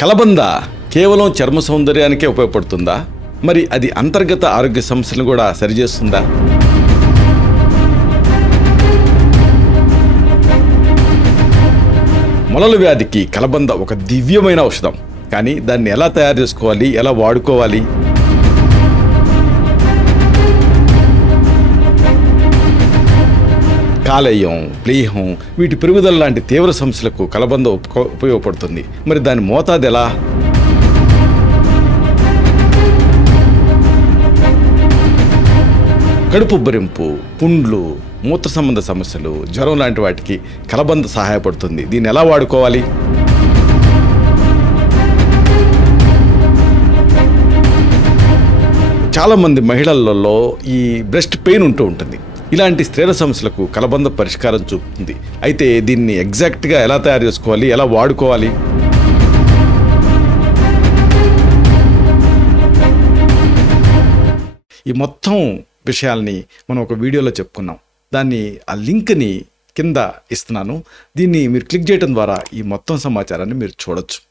కలబంద కేవలం చర్మ సౌందర్యానికే ఉపయోగపడుతుందా? మరి అది అంతర్గత ఆరోగ్య సమస్యలను కూడా సరిచేస్తుందా? మొలల వ్యాధికి కలబంద ఒక దివ్యమైన ఔషధం. కానీ దాన్ని ఎలా తయారు చేసుకోవాలి, ఎలా వాడుకోవాలి? కాలేయం, ప్లీహం వీటి పెరుగుదల లాంటి తీవ్ర సమస్యలకు కలబంద ఉపయోగపడుతుంది. మరి దాని మోతాదు ఎలా? కడుపు ఉబ్బరింపు, పుండ్లు, మూత్ర సంబంధ సమస్యలు, జ్వరం లాంటి వాటికి కలబంద సహాయపడుతుంది. దీన్ని ఎలా వాడుకోవాలి? చాలామంది మహిళలలో ఈ బ్రెస్ట్ పెయిన్ ఉంటుంది. ఇలాంటి స్త్రీల సమస్యలకు కలబంద పరిష్కారం చూపుతుంది. అయితే దీన్ని ఎగ్జాక్ట్గా ఎలా తయారు చేసుకోవాలి, ఎలా వాడుకోవాలి? ఈ మొత్తం విషయాల్ని మనం ఒక వీడియోలో చెప్పుకున్నాం. ఆ లింక్ని కింద ఇస్తున్నాను. దీన్ని మీరు క్లిక్ చేయడం ద్వారా ఈ మొత్తం సమాచారాన్ని మీరు చూడొచ్చు.